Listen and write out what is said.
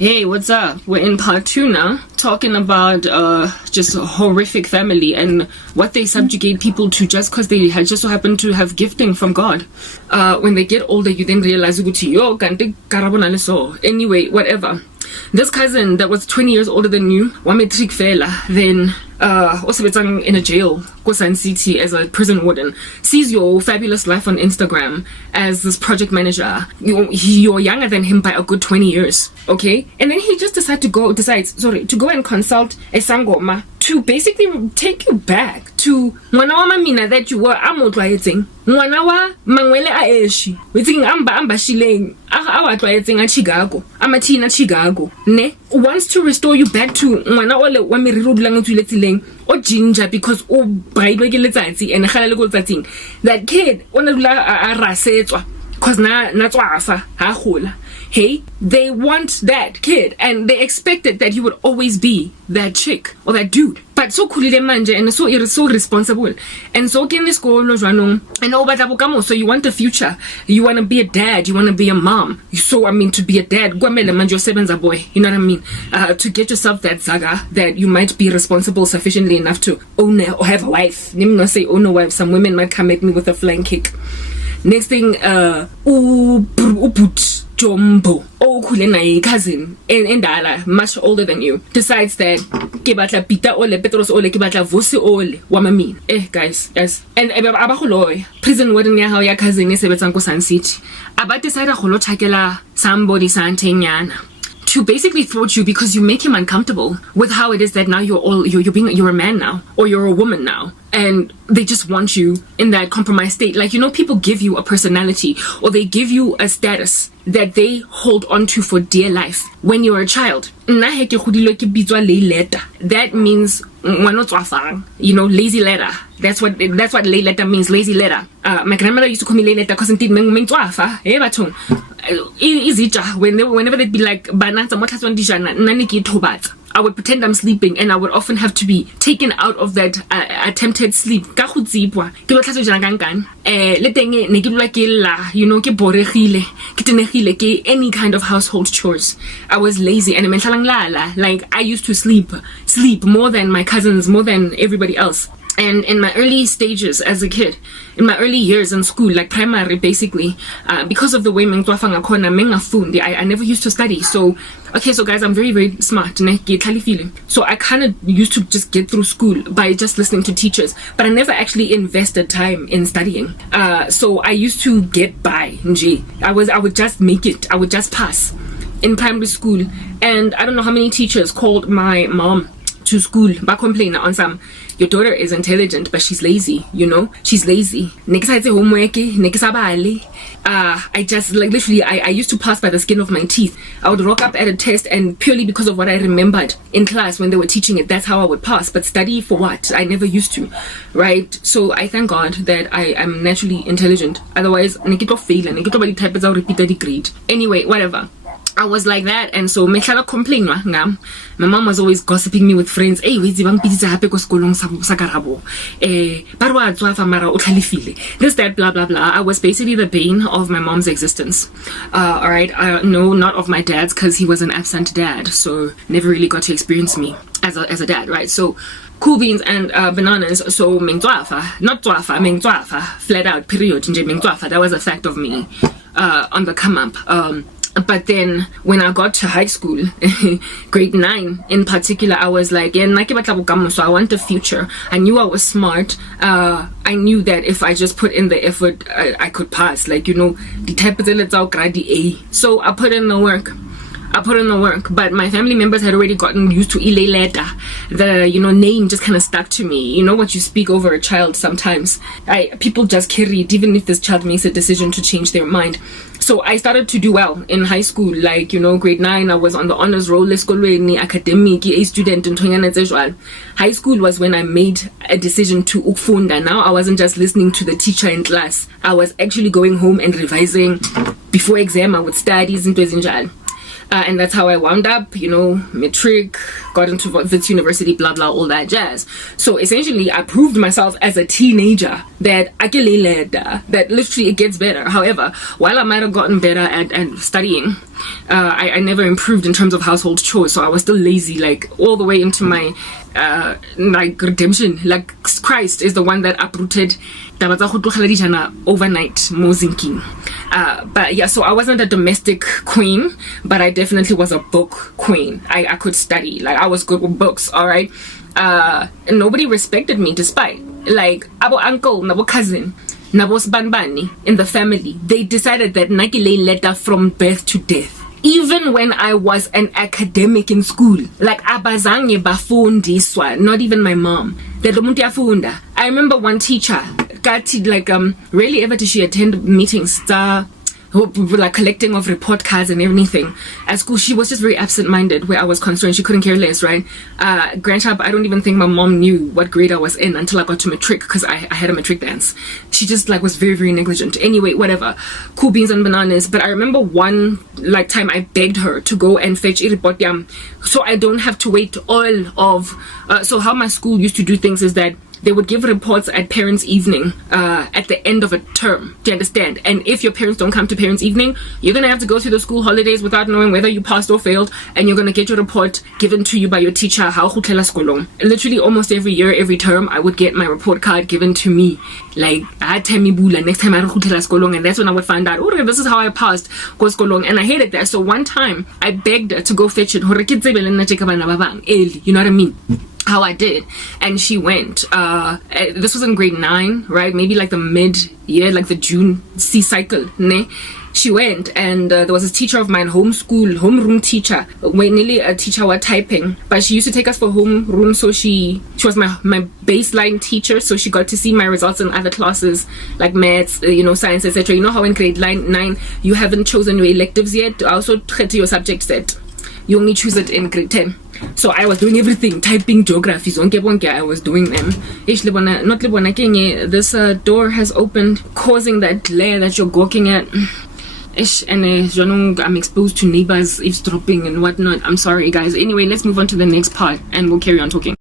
Hey, what's up? We're in part 2 now, talking about just a horrific family and what they subjugate people to just because they just so happen to have gifting from God. When they get older, you then realize, anyway, whatever. This cousin that was 20 years older than you, matric fela, then also in a jail, Kosan City, as a prison warden, sees your fabulous life on Instagram as this project manager. You're younger than him by a good 20 years, okay? And then he just decides to go and consult a sangoma to basically take you back to ngwana wa mamina that you were amotlwaetseng, ngwana wa mangwele a eshi wetseng amba shileng a wa tlwaetseng a Chicago amathina Chicago ne wants to restore you back to ngwana ole wa meriro dulang tswiletseng o ginger because o braidwe ke letsatsi and gala le go tsatsing. That kid ona dula a rasetswa cause na tswafa ha gola. Hey, they want that kid and they expected that you would always be that chick or that dude. But so kulile manje and so responsible. And so can this go jwanong and so you want the future. You want to be a dad, you want to be a mom. So I mean to be a dad, gwamele manje sebenza boy. You know what I mean? To get yourself that zaga that you might be responsible sufficiently enough to own or have a wife. Let me not say own a wife. Some women might come at me with a flying kick. Next thing, Jumbo, Kulenai cousin, and much older than you, decides that Kibata Pita Ole Petros Ole Kibata Vosi Ole Wamami. Guys, yes. And Abaholoy, prison warden ya how ya cousin is Betanko San City. About decide a holo chakela somebody Santenyana. To basically thwart you because you make him uncomfortable with how it is that now you're a man now or you're a woman now, and they just want you in that compromised state. Like, you know, people give you a personality or they give you a status that they hold on to for dear life when you're a child. That means you know, lazy letter. That's what lay letter means, lazy letter. My grandmother used to call me lay letter because whenever they'd be like, I would pretend I'm sleeping and I would often have to be taken out of that attempted sleep. You know, any kind of household chores. I was lazy and like I used to sleep more than my cousins, more than everybody else. And in my early stages as a kid, in my early years in school, like primary basically, because of the way I never used to study. So guys, I'm very, very smart. So I kind of used to just get through school by just listening to teachers, but I never actually invested time in studying. So I used to get by. I would just make it. I would just pass in primary school. And I don't know how many teachers called my mom to school by complaining on some, your daughter is intelligent but she's lazy, you know, she's lazy. I just like literally I used to pass by the skin of my teeth. I would rock up at a test and purely because of what I remembered in class when they were teaching it, that's how I would pass. But study for what? I never used to, right? So I thank God that I am naturally intelligent. Otherwise repeat the grade. Anyway, whatever. I was like that, and so my mom was always gossiping me with friends. Hey, this, that, blah blah blah. I was basically the bane of my mom's existence. Alright, no, not of my dad's, because he was an absent dad, so never really got to experience me as a dad, right? So cool beans and bananas. So not flat out, period. That was a fact of me on the come up. But then when I got to high school, grade 9 in particular, I was like, so I want a future. I knew I was smart. I knew that if I just put in the effort, I could pass. Like, you know, the type of grade A. So I put in the work. But my family members had already gotten used to Ileleta. The, you know, name just kind of stuck to me. You know what you speak over a child sometimes. People just carry it, even if this child makes a decision to change their mind. So I started to do well in high school. Like, you know, grade 9, I was on the honors roll, academic, A student in High school was when I made a decision to ukfunda. Now I wasn't just listening to the teacher in class. I was actually going home and revising. Before exam, I would study. And that's how I wound up, matric, got into Wits University, blah, blah, all that jazz. So essentially, I proved myself as a teenager that that literally it gets better. However, while I might have gotten better at studying, I never improved in terms of household chores. So I was still lazy, like all the way into my redemption. Like Christ is the one that uprooted overnight mozinking. But yeah, so I wasn't a domestic queen, but I definitely was a book queen. I could study, like I was good with books. All right. And nobody respected me, despite like abo uncle, nabo cousin, nabo sbanbani in the family. They decided that nakile letter from birth to death. Even when I was an academic in school, like abazange bafundiswa, not even my mom. I remember one teacher, rarely ever did she attend meetings, like collecting of report cards and everything at school. She was just very absent-minded where I was concerned. She couldn't care less, right? Grandchild, I don't even think my mom knew what grade I was in until I got to matric, because I had a matric dance. She just was very, very negligent. Anyway, whatever. Cool beans and bananas. But I remember one time I begged her to go and fetch a report so I don't have to wait all of so how my school used to do things is that they would give reports at parents' evening at the end of a term. Do you understand? And if your parents don't come to parents' evening, you're going to have to go through the school holidays without knowing whether you passed or failed, and you're going to get your report given to you by your teacher. Literally almost every year, every term, I would get my report card given to me. Like, I tell me bula next time I skolong, and that's when I would find out, oh, this is how I passed skolong. And I hated that. So one time, I begged her to go fetch it. You know what I mean? How I did, and she went. This was in grade 9, right? Maybe like the mid-year, like the June C cycle. Ne? She went, and there was a teacher of mine, homeroom teacher. Nearly a teacher was typing, but she used to take us for homeroom. So she was my baseline teacher. So she got to see my results in other classes like maths, science, etc. You know how in grade 9 you haven't chosen your electives yet. Also, to your subject set. You only choose it in grade 10. So I was doing everything, typing, geography, I was doing them. This door has opened, causing that glare that you're gawking at. And I'm exposed to neighbors eavesdropping and whatnot. I'm sorry, guys. Anyway, let's move on to the next part and we'll carry on talking.